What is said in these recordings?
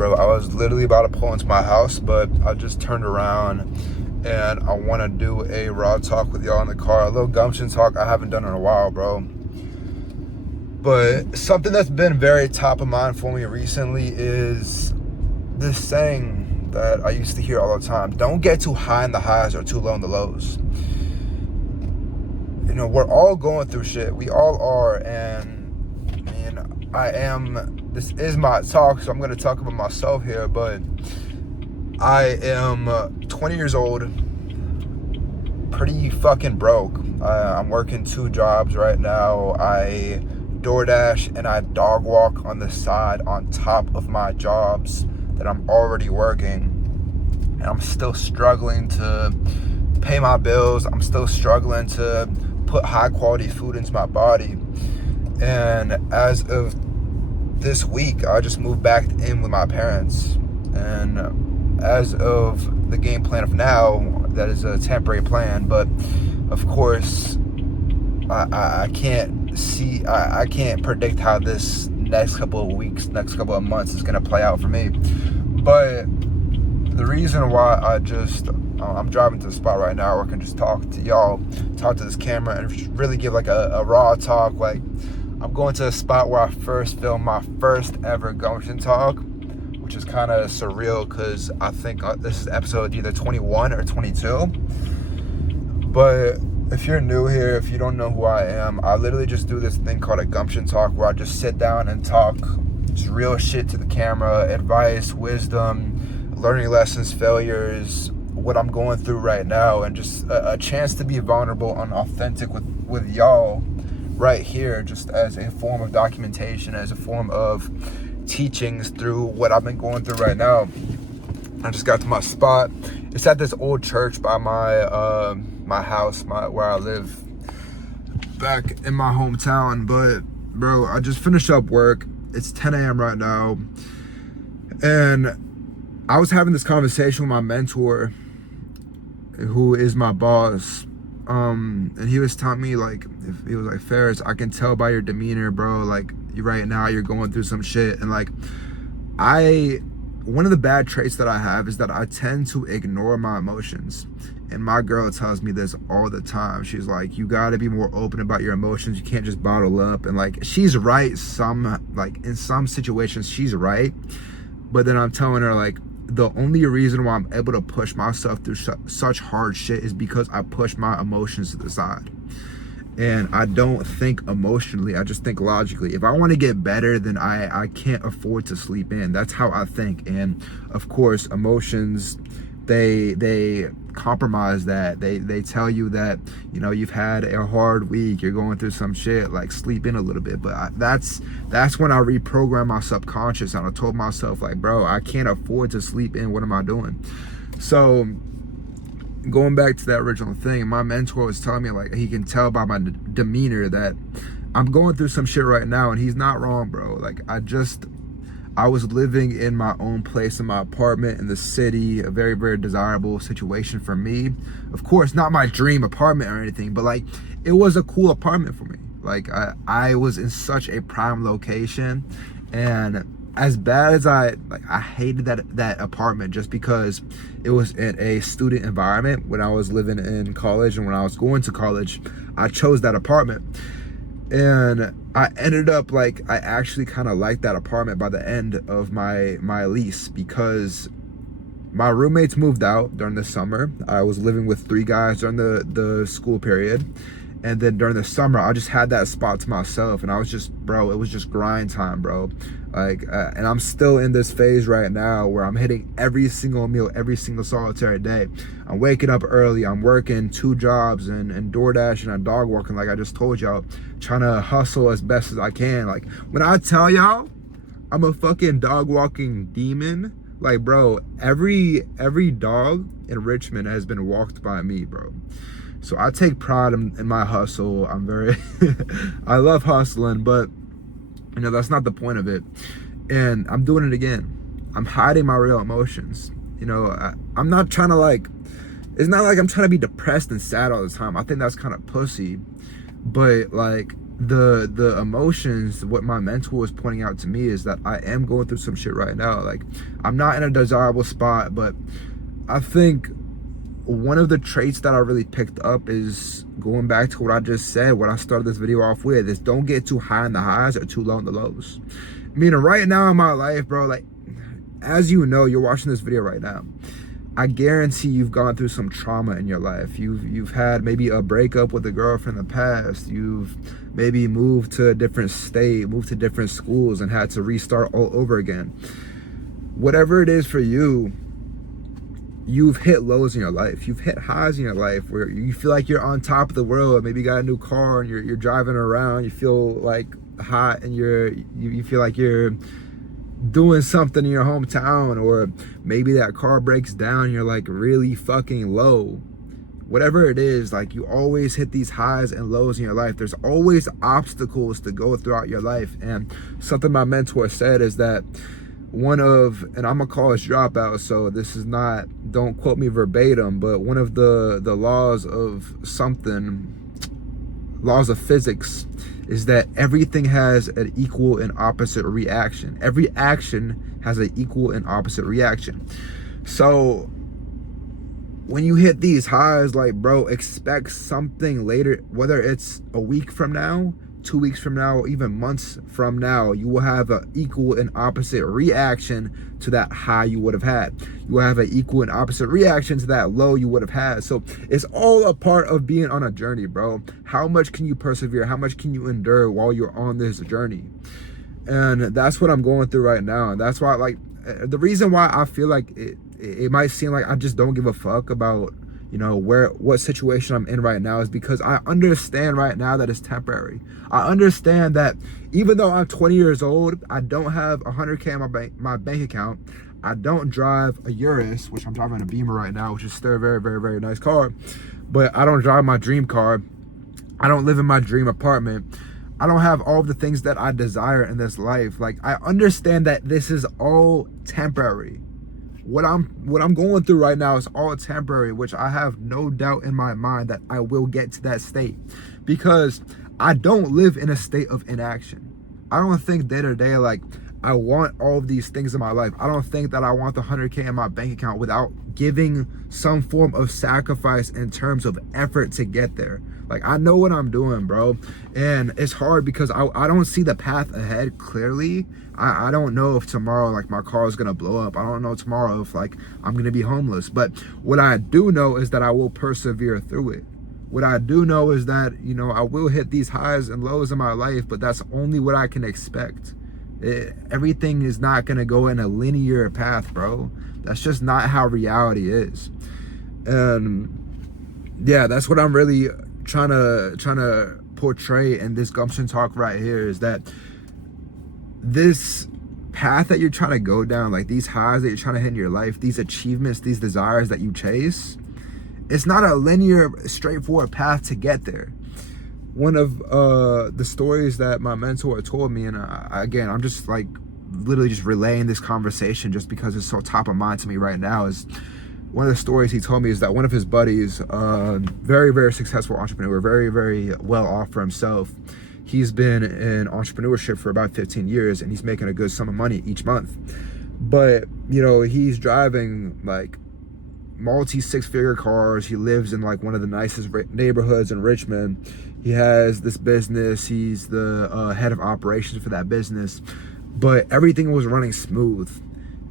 bro. I was literally about to pull into my house, but I just turned around and I want to do a raw talk with y'all in the car. A little gumption talk I haven't done in a while, bro. But something that's been very top of mind for me recently is this saying that I used to hear all the time. Don't get too high in the highs or too low in the lows. You know, we're all going through shit. We all are. And this is my talk, so I'm going to talk about myself here, but I am 20 years old, pretty fucking broke. I'm working 2 jobs right now. I DoorDash and I dog walk on the side on top of my jobs that I'm already working. And I'm still struggling to pay my bills. I'm still struggling to put high quality food into my body. And as of this week, I just moved back in with my parents. And as of the game plan of now, that is a temporary plan. But of course, I can't predict how this next couple of weeks, next couple of months is gonna play out for me. But the reason why I'm driving to the spot right now where I can just talk to y'all, talk to this camera, and just really give like a raw talk. Like, I'm going to a spot where I first filmed my first ever Gumption talk, which is kind of surreal because I think this is episode either 21 or 22. But if you're new here, if you don't know who I am, I literally just do this thing called a Gumption talk where I just sit down and talk just real shit to the camera, advice, wisdom, learning lessons, failures, what I'm going through right now, and just a chance to be vulnerable and authentic with y'all right here, just as a form of documentation, as a form of teachings through what I've been going through right now. I just got to my spot. It's at this old church by my house, where I live back in my hometown. But bro, I just finished up work. It's 10 a.m. right now, and I was having this conversation with my mentor, who is my boss. And he was telling me, like, he was like, Ferris, I can tell by your demeanor, bro, like, right now you're going through some shit. And like, one of the bad traits that I have is that I tend to ignore my emotions. And my girl tells me this all the time. She's like, you gotta be more open about your emotions. You can't just bottle up. And like, she's right. In some situations, she's right. But then I'm telling her, like, the only reason why I'm able to push myself through such hard shit is because I push my emotions to the side. And I don't think emotionally, I just think logically. If I want to get better, then I can't afford to sleep in. That's how I think. And of course, emotions, they compromise that. They tell you that, you know, you've had a hard week, you're going through some shit, like, sleep in a little bit. But that's when I reprogram my subconscious, and I told myself, like, bro, I can't afford to sleep in. What am I doing? So going back to that original thing, my mentor was telling me, like, he can tell by my demeanor that I'm going through some shit right now, and he's not wrong, bro. Like, I was living in my own place in my apartment in the city, a very, very desirable situation for me. Of course, not my dream apartment or anything, but like, it was a cool apartment for me. Like, I was in such a prime location, and as bad as I hated that apartment just because it was in a student environment. When I was living in college and when I was going to college, I chose that apartment. And I ended up, like, I actually kind of liked that apartment by the end of my lease, because my roommates moved out during the summer. I was living with 3 guys during the school period. And then during the summer, I just had that spot to myself. And I was just, bro, it was just grind time, bro. Like, and I'm still in this phase right now where I'm hitting every single meal, every single solitary day. I'm waking up early. I'm working 2 jobs and DoorDash and I'm dog walking, like I just told y'all, trying to hustle as best as I can. Like, when I tell y'all I'm a fucking dog walking demon, like, bro, every dog in Richmond has been walked by me, bro. So I take pride in my hustle. I'm very, I love hustling, but you know, that's not the point of it. And I'm doing it again. I'm hiding my real emotions. You know, I'm not trying to, like, it's not like I'm trying to be depressed and sad all the time. I think that's kind of pussy. But like, the emotions, what my mentor was pointing out to me is that I am going through some shit right now. Like, I'm not in a desirable spot, but I think one of the traits that I really picked up is going back to what I just said, what I started this video off with, is don't get too high in the highs or too low in the lows. Meaning right now in my life, bro, like, as you know, you're watching this video right now, I guarantee you've gone through some trauma in your life. You've had maybe a breakup with a girlfriend in the past. You've maybe moved to a different state, moved to different schools, and had to restart all over again. Whatever it is for you, you've hit lows in your life. You've hit highs in your life where you feel like you're on top of the world. Maybe you got a new car and you're driving around. You feel like hot and you feel like you're doing something in your hometown, or maybe that car breaks down and you're like really fucking low. Whatever it is, like, you always hit these highs and lows in your life. There's always obstacles to go throughout your life. And something my mentor said is that and I'm a college dropout, so this is not, don't quote me verbatim, but one of the laws of physics is that everything has an equal and opposite reaction. Every action has an equal and opposite reaction. So when you hit these highs, like, bro, expect something later, whether it's a week from now, 2 weeks from now, or even months from now, you will have an equal and opposite reaction to that high you would have had. You will have an equal and opposite reaction to that low you would have had. So it's all a part of being on a journey, bro. How much can you persevere? How much can you endure while you're on this journey? And that's what I'm going through right now. And that's why, like, the reason why I feel like it might seem like I just don't give a fuck about, you know, what situation I'm in right now, is because I understand right now that it's temporary. I understand that even though I'm 20 years old, I don't have $100K in my bank account. I don't drive a Urus, which I'm driving a Beamer right now, which is still a very, very, very nice car. But I don't drive my dream car. I don't live in my dream apartment. I don't have all of the things that I desire in this life. Like, I understand that this is all temporary. What I'm going through right now is all temporary, which I have no doubt in my mind that I will get to that state, because I don't live in a state of inaction. I don't think day to day, like, I want all of these things in my life. I don't think that I want the 100K in my bank account without giving some form of sacrifice in terms of effort to get there. Like, I know what I'm doing, bro. And it's hard because I don't see the path ahead clearly. I don't know if tomorrow, like, my car is going to blow up. I don't know tomorrow if, like, I'm going to be homeless. But what I do know is that I will persevere through it. What I do know is that, you know, I will hit these highs and lows in my life, but that's only what I can expect. Everything is not going to go in a linear path, bro. That's just not how reality is. And yeah, that's what I'm really trying to portray in this Gumption talk right here, is that this path that you're trying to go down, like these highs that you're trying to hit in your life, these achievements, these desires that you chase, it's not a linear, straightforward path to get there. One of the stories that my mentor told me, and again, I'm just like literally just relaying this conversation just because it's so top of mind to me right now, is one of the stories he told me is that one of his buddies, very, very successful entrepreneur, very, very well off for himself. He's been in entrepreneurship for about 15 years and he's making a good sum of money each month. But, you know, he's driving like multi-six-figure cars. He lives in like one of the nicest neighborhoods in Richmond. He has this business. He's the head of operations for that business. But everything was running smooth.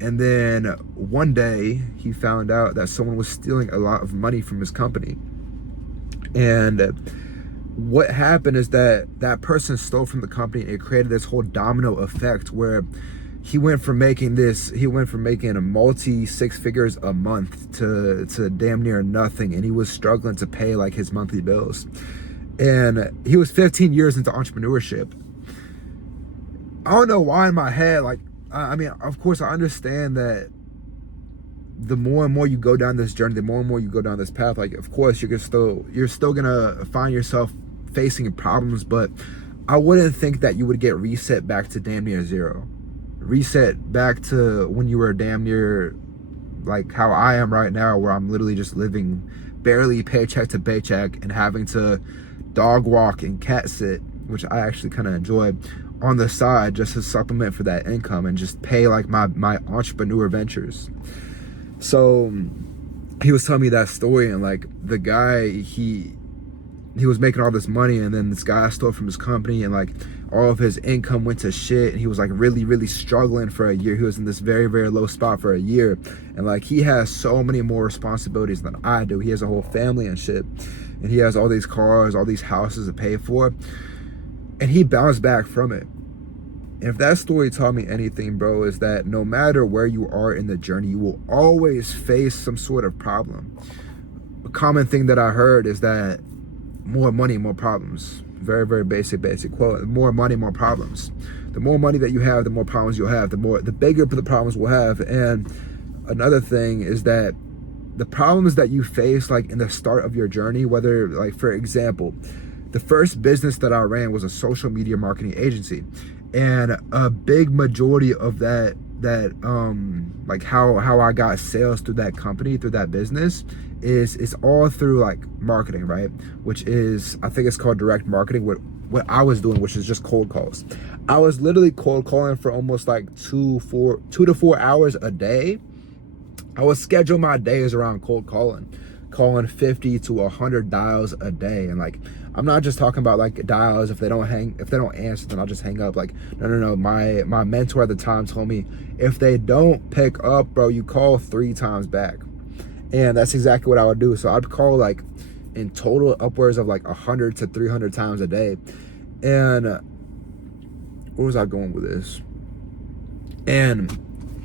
And then one day he found out that someone was stealing a lot of money from his company. And what happened is that person stole from the company, and it created this whole domino effect where he went from making a multi-six figures a month to damn near nothing, and he was struggling to pay like his monthly bills. And he was 15 years into entrepreneurship. I don't know why in my head, like, I mean, of course I understand that the more and more you go down this journey, the more and more you go down this path, like, of course you're still gonna find yourself facing problems, but I wouldn't think that you would get reset back to damn near zero. Reset back to when you were damn near like how I am right now, where I'm literally just living barely paycheck to paycheck and having to dog walk and cat sit which I actually kind of enjoy, on the side just to supplement for that income and just pay like my entrepreneur ventures. So he was telling me that story, and like the guy, he was making all this money, and then this guy stole from his company, and like all of his income went to shit, and he was like really struggling for a year. He was in this very low spot for a year, and like he has so many more responsibilities than I do. He has a whole family and shit, and he has all these cars, all these houses to pay for, and he bounced back from it. And if that story taught me anything, bro, is that no matter where you are in the journey, you will always face some sort of problem. A common thing that I heard is that more money, more problems. Very basic quote. More money, more problems. The more money that you have, the more problems you'll have. The bigger the problems we'll have. And another thing is that the problems that you face, like in the start of your journey, whether, like, for example, the first business that I ran was a social media marketing agency, and a big majority of that like how I got sales through that company, through that business, is it's all through like marketing, right? Which is, I think it's called direct marketing. What I was doing, which is just cold calls. I was literally cold calling for almost like 2 to 4 hours a day. I would schedule my days around cold calling 50 to 100 dials a day. And like, I'm not just talking about like dials, if they don't answer, then I'll just hang up. Like, no. My mentor at the time told me, if they don't pick up, bro, you call 3 times back. And that's exactly what I would do. So I'd call like in total upwards of like 100 to 300 times a day. And where was I going with this? And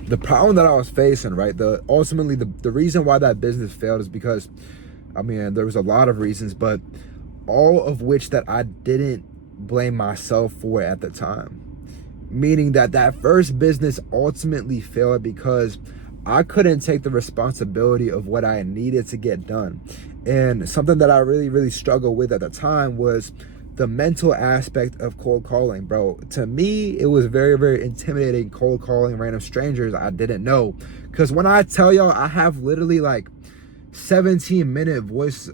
the problem that I was facing, right, ultimately the reason why that business failed is because, I mean, there was a lot of reasons, but all of which that I didn't blame myself for at the time. Meaning that first business ultimately failed because I couldn't take the responsibility of what I needed to get done. And something that I really struggled with at the time was the mental aspect of cold calling, bro. To me, it was very intimidating, cold calling random strangers I didn't know. Because when I tell y'all, I have literally like 17-minute voice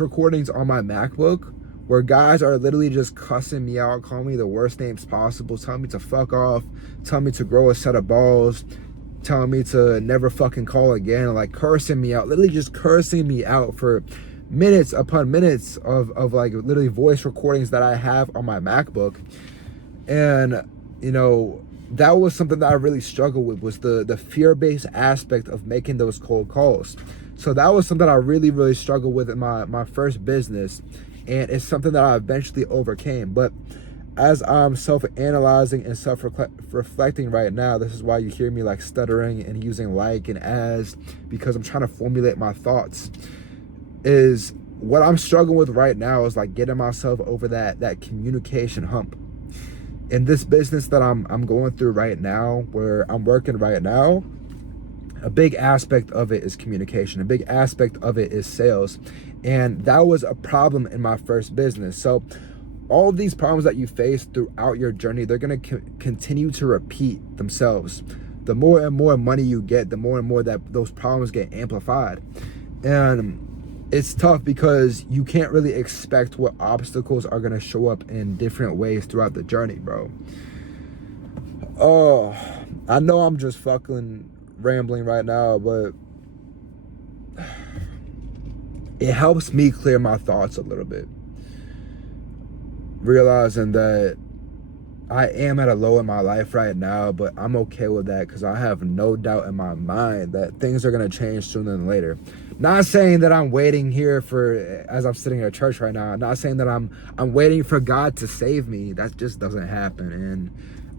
recordings on my MacBook where guys are literally just cussing me out, calling me the worst names possible, telling me to fuck off, telling me to grow a set of balls, telling me to never fucking call again, like cursing me out, literally just cursing me out for minutes upon minutes of like literally voice recordings that I have on my MacBook. And, you know, that was something that I really struggled with, was the fear-based aspect of making those cold calls. So that was something I really struggled with in my first business, and it's something that I eventually overcame. But as I'm self-analyzing and self-reflecting right now, this is why you hear me like stuttering and using like and as, because I'm trying to formulate my thoughts. Is what I'm struggling with right now is like getting myself over that communication hump. In this business that I'm going through right now, where I'm working right now, a big aspect of it is communication. A big aspect of it is sales. And that was a problem in my first business. So all of these problems that you face throughout your journey, they're going to continue to repeat themselves. The more and more money you get, the more and more that those problems get amplified. And it's tough because you can't really expect what obstacles are going to show up in different ways throughout the journey, bro. Oh, I know I'm just fucking rambling right now, but it helps me clear my thoughts a little bit. Realizing that I am at a low in my life right now, but I'm okay with that because I have no doubt in my mind that things are going to change sooner than later. Not saying that I'm waiting here as I'm sitting at church right now. Not saying that I'm waiting for God to save me. That just doesn't happen. And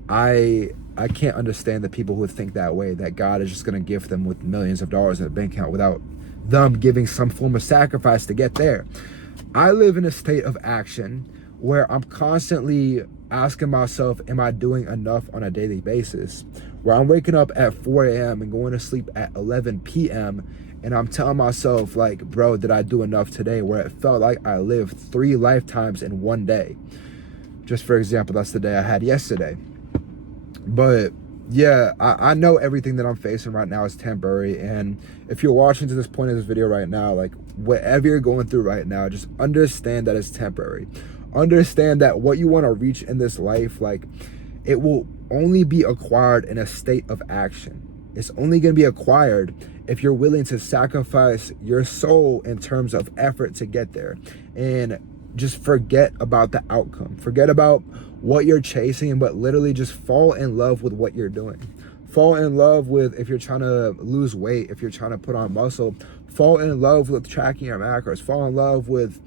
I can't understand the people who think that way, that God is just going to gift them with millions of dollars in a bank account without them giving some form of sacrifice to get there. I live in a state of action where I'm constantly asking myself, am I doing enough on a daily basis? Where I'm waking up at 4 a.m. and going to sleep at 11 p.m. and I'm telling myself, like, bro, did I do enough today? Where it felt like I lived 3 lifetimes in one day. Just for example, that's the day I had yesterday. But yeah, I know everything that I'm facing right now is temporary. And if you're watching to this point of this video right now, like whatever you're going through right now, just understand that it's temporary. Understand that what you want to reach in this life, like, it will only be acquired in a state of action. It's only going to be acquired if you're willing to sacrifice your soul in terms of effort to get there. And just forget about the outcome. Forget about what you're chasing, but literally just fall in love with what you're doing. Fall in love with, if you're trying to lose weight, if you're trying to put on muscle, fall in love with tracking your macros. Fall in love with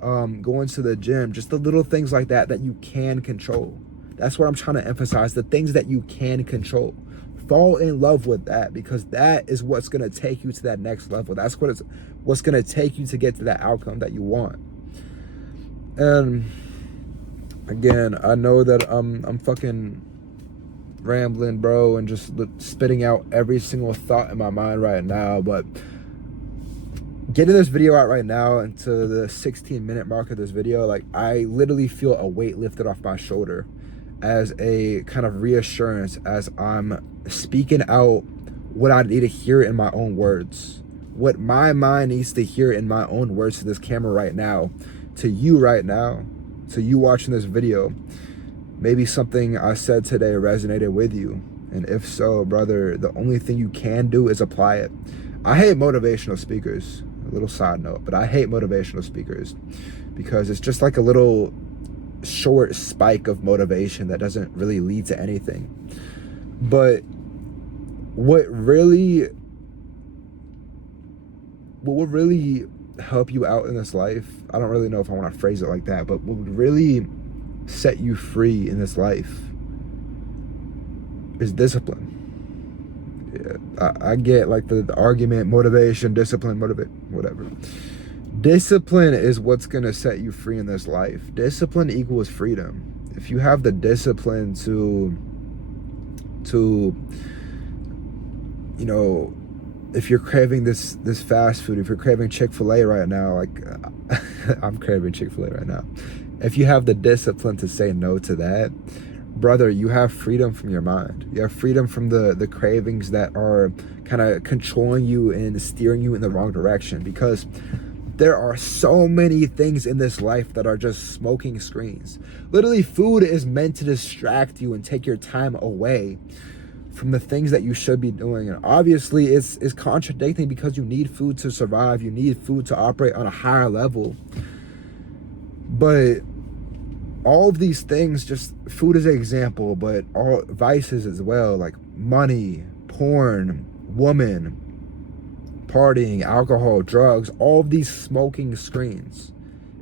going to the gym. Just the little things like that that you can control. That's what I'm trying to emphasize, the things that you can control. Fall in love with that, because that is what's going to take you to that next level. That's what's going to take you to get to that outcome that you want. And again, I know that I'm fucking rambling, bro, and just spitting out every single thought in my mind right now, but getting this video out right now into the 16-minute mark of this video, like, I literally feel a weight lifted off my shoulder as a kind of reassurance, as I'm speaking out what I need to hear in my own words, what my mind needs to hear in my own words to this camera right now, to you right now, to you watching this video. Maybe something I said today resonated with you, and if so, brother, the only thing you can do is apply it. I hate motivational speakers, a little side note, but I hate motivational speakers because it's just like a little short spike of motivation that doesn't really lead to anything. But what will really help you out in this life, I don't really know if I want to phrase it like that, but what would really set you free in this life is discipline. Yeah, I get like the argument, motivation, discipline, whatever. Discipline is what's going to set you free in this life. Discipline equals freedom. If you have the discipline to you know, if you're craving this fast food, if you're craving Chick-fil-A right now, like I'm craving Chick-fil-A right now. If you have the discipline to say no to that, brother, you have freedom from your mind. You have freedom from the cravings that are kind of controlling you and steering you in the wrong direction, because there are so many things in this life that are just smoking screens. Literally, food is meant to distract you and take your time away from the things that you should be doing. And obviously it's contradicting, because you need food to survive. You need food to operate on a higher level. But all of these things, just food is an example, but all vices as well, like money, porn, woman, partying, alcohol, drugs, all of these smoking screens.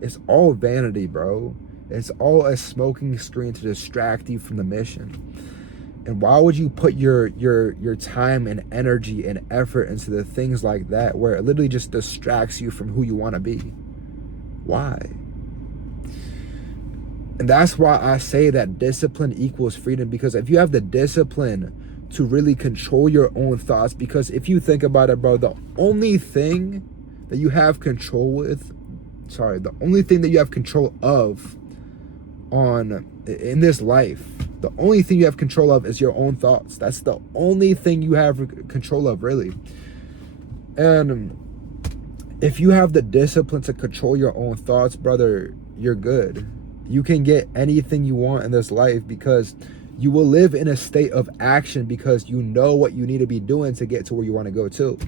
It's all vanity, bro. It's all a smoking screen to distract you from the mission. And why would you put your time and energy and effort into the things like that, where it literally just distracts you from who you want to be? Why? And that's why I say that discipline equals freedom, because if you have the discipline to really control your own thoughts, because if you think about it, bro, the only thing that you have control of in this life, the only thing you have control of is your own thoughts. That's the only thing you have control of, really. And if you have the discipline to control your own thoughts, brother, you're good. You can get anything you want in this life, because you will live in a state of action, because you know what you need to be doing to get to where you want to go to.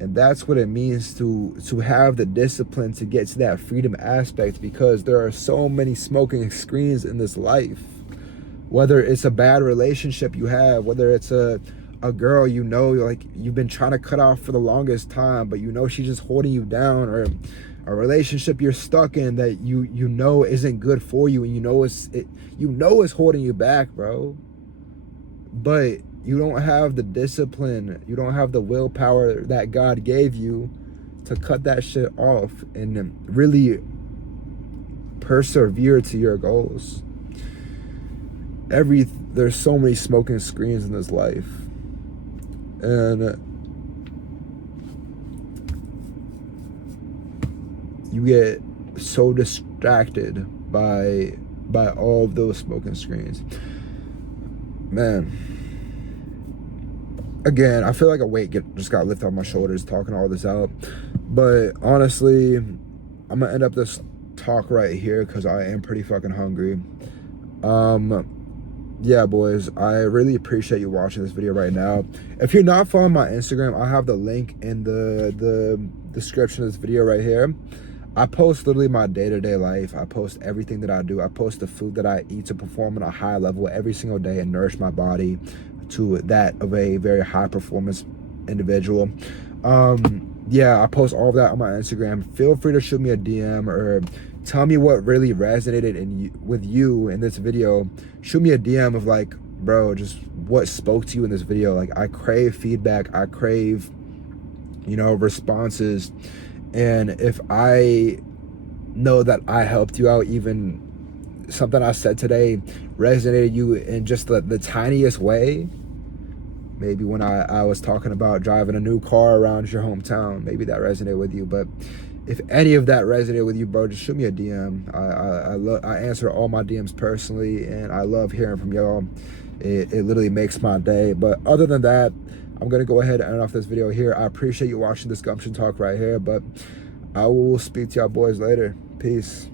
And that's what it means to have the discipline to get to that freedom aspect, because there are so many smoking screens in this life. Whether it's a bad relationship you have, whether it's a girl you know, like you've been trying to cut off for the longest time, but you know she's just holding you down, or a relationship you're stuck in that you know isn't good for you, and you know it's holding you back, bro. But you don't have the discipline, you don't have the willpower that God gave you to cut that shit off and really persevere to your goals. There's so many smoking screens in this life, and you get so distracted by all of those smoking screens, man. Again, I feel like a weight just got lifted off my shoulders talking all this out, but honestly, I'm gonna end up this talk right here because I am pretty fucking hungry. Yeah, boys, I really appreciate you watching this video right now. If you're not following my Instagram, I have the link in the description of this video right here. I post literally my day-to-day life. I post everything that I do. I post the food that I eat to perform at a high level every single day and nourish my body to that of a very high performance individual. Yeah, I post all of that on my Instagram. Feel free to shoot me a DM or tell me what really resonated with you in this video. Shoot me a DM of like, bro, just what spoke to you in this video. Like, I crave feedback. I crave, you know, responses. And if I know that I helped you out, even something I said today resonated you in just the tiniest way, maybe when I was talking about driving a new car around your hometown, maybe that resonated with you. But if any of that resonated with you, bro, just shoot me a DM. I answer all my DMs personally, and I love hearing from y'all. It literally makes my day. But other than that, I'm going to go ahead and end off this video here. I appreciate you watching this Gumption talk right here, but I will speak to y'all boys later. Peace.